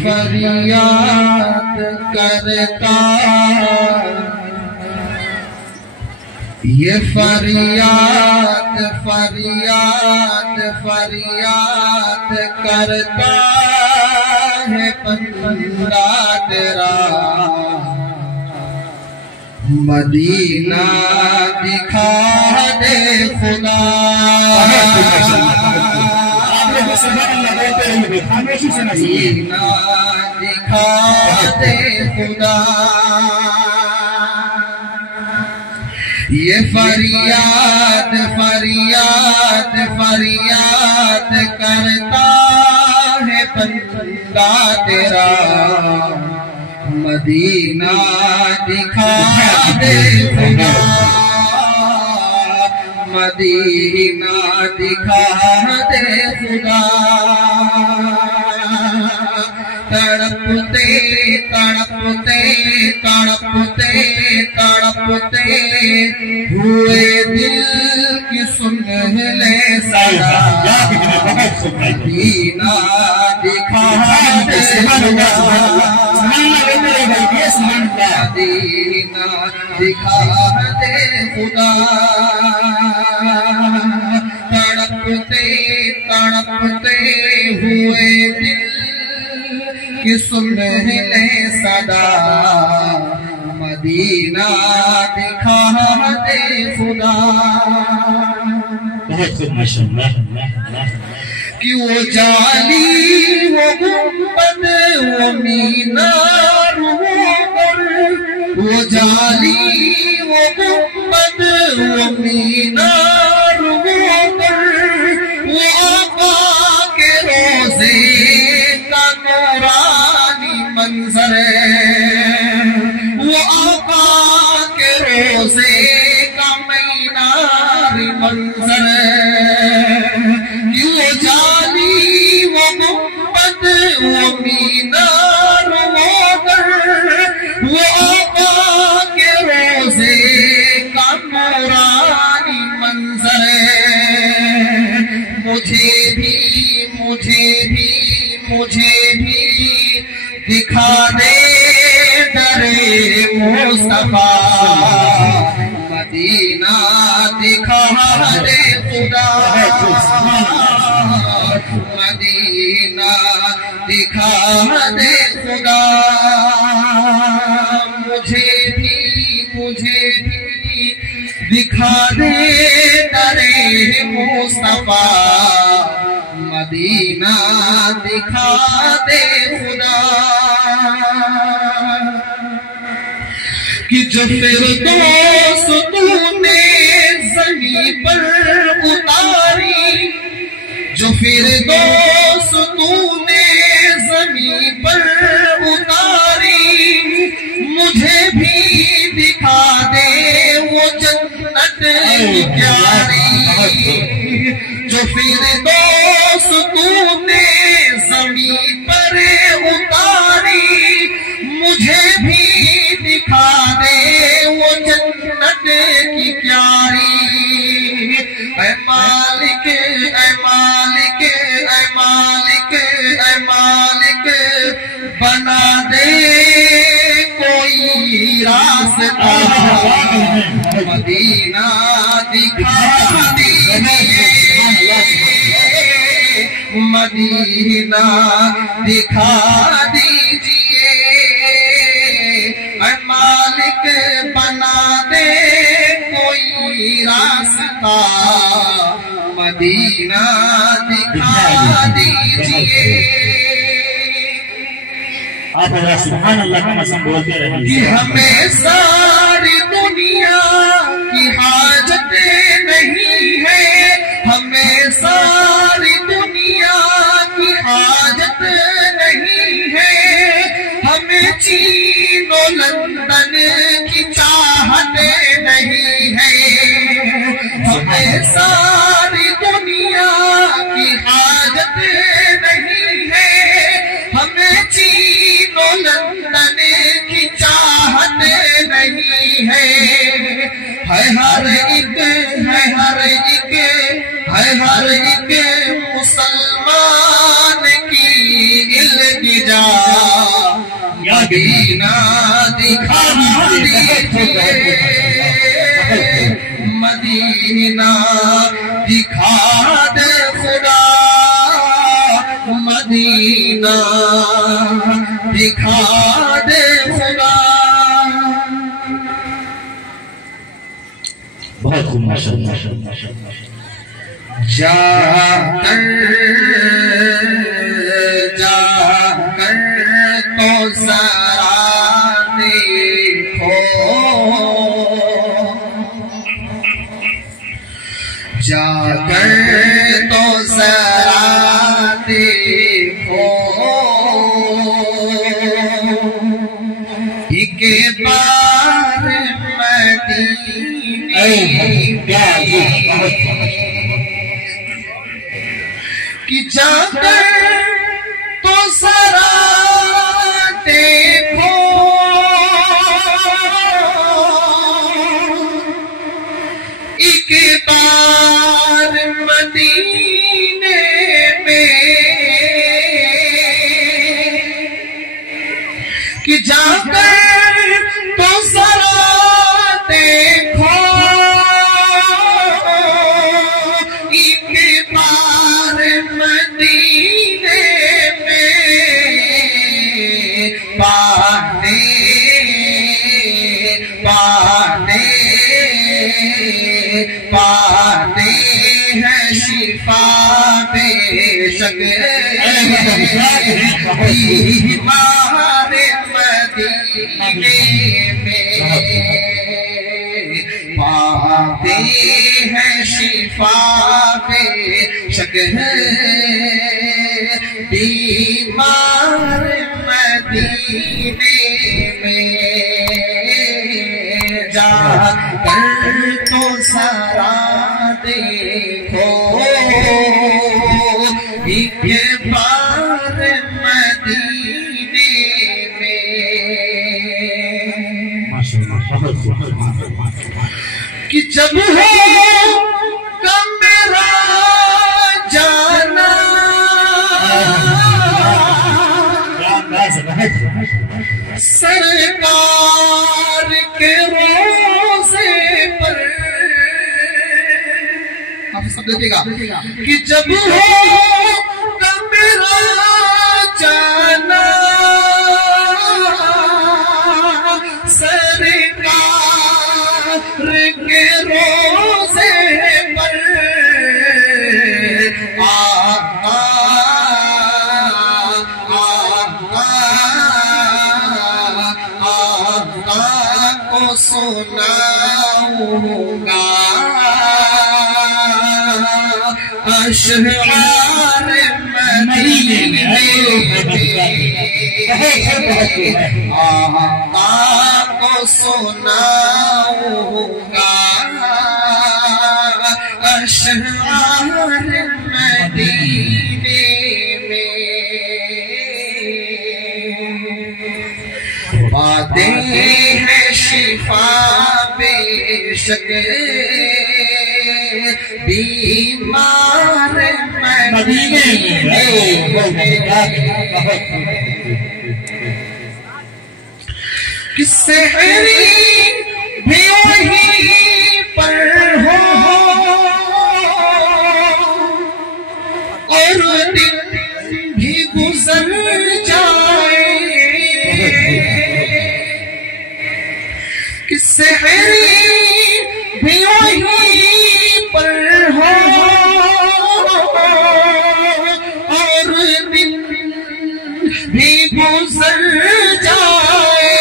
فریاد کرتا یہ فریاد فریاد فریاد کرتا ہے بندہ تیرا مدینہ دکھا دے خدا مدینہ دکھا دے خدا یہ فریاد فریاد فریاد کرتا ہے بندہ تیرا مدینہ دکھا دے خدا مدینہ دکھا دے خدا تڑپتے تڑپتے تڑپتے تڑپتے ہوئے دل کی سن لے صدا مدینہ دکھا دے خدا مدینہ دکھا دے خدا تڑپتے تڑپتے ہوئے دل کی سن لے صدا مدینہ دکھا دے خدا بہت خوب ماشاءاللہ کہ وہ جالی وہ گنبد وہ مینار وہ جالی وہ گنبد وہ مینار وہ آقا کے روزے کا نورانی منظر وہ آقا کے روزے کا میناری منظر وہ جالی وہ گنبد وہ مینار وہ آقا کے روزے کا نورانی منظر مجھے بھی دکھا دے درے مصطفیٰ مدینہ دکھا دے خدا مدینہ دکھا دے خدا مجھے بھی دکھا دے درے مصطفیٰ مدینہ دکھا دے خدا کہ جو فردوس تو نے زمین پر اتاری جو فردوس تو نے زمین پر اتاری مجھے بھی دکھا دے وہ جنت پیاری جو فردوس تو نے زمین پر اتاری مجھے بھی دکھا دے وہ جنت کی پیاری اے مالک اے مالک اے مالک اے مالک بنا دے کوئی راستہ مدینہ دکھا دیجئے مدینہ دکھا دیجئے اے مالک بنا دے کوئی راستہ مدینہ دکھا دیجئے آپ سبحان اللہ کا قسم بولتے رہے کہ ہمیں ساری دنیا کی حاجت نہیں ہے ہمیں ساری دنیا کی حاجت نہیں ہے ہمیں چین و لندن کی چاہت نہیں ہے ہمیں ساری دنیا کی حاجت نہیں ہے ہمیں چین و لندن کی چاہت نہیں ہے ہر ایک مسلمان کی التجا دکھا دیجئے مدینہ دکھا دے خدا مدینہ دکھا دے خدا بہت خوب ماشاءاللہ جا کر تو ذرا دیکھو جا کر تو ذرا دیکھو ایک بار مدینے کہ جا کر تو ذرا دیکھو ایک بار مدینے میں کہ جا کر تو ذرا دیکھو ایک بار مدینے میں پانے ہے شفا بے شک بیمار مدینے میں پاتے ہیں شفا بے شک بیمار مدینے میں جا کر تو ذرا دیکھو ایک بار مدینے میں کہ جب ہو میرا جانا سرکار کے روزے پر آپ سب دیکھیں گا کہ جب ہو میرا جانا سرکار کے روزے پر کو سناؤں گا اشعار مدینے آقا کو سناؤں گا اشعار مدینے میں باتیں ہیں شفا بے شک بیمار مدینے میں کس سحری بھی وہیں پر ہو اور دن بھی گزر جائے کس سحری بھی وہیں پر ہو اور دن بھی گزر جائے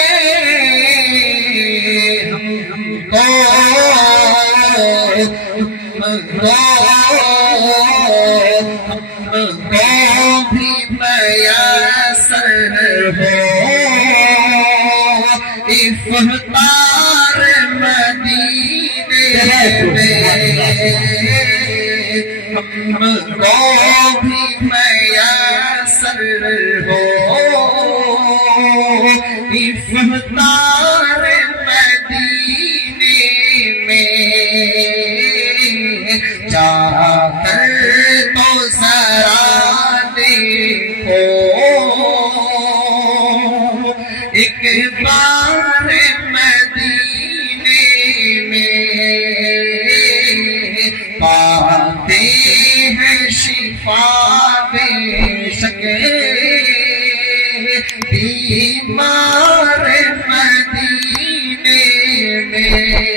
بھی میسر ہو افطار مدینے میں ہم کو بھی میسر ہو افطار مدینے میں جا کر تو ذرا دیکھو ایک بار شفا بے شک بیمار مدینے میں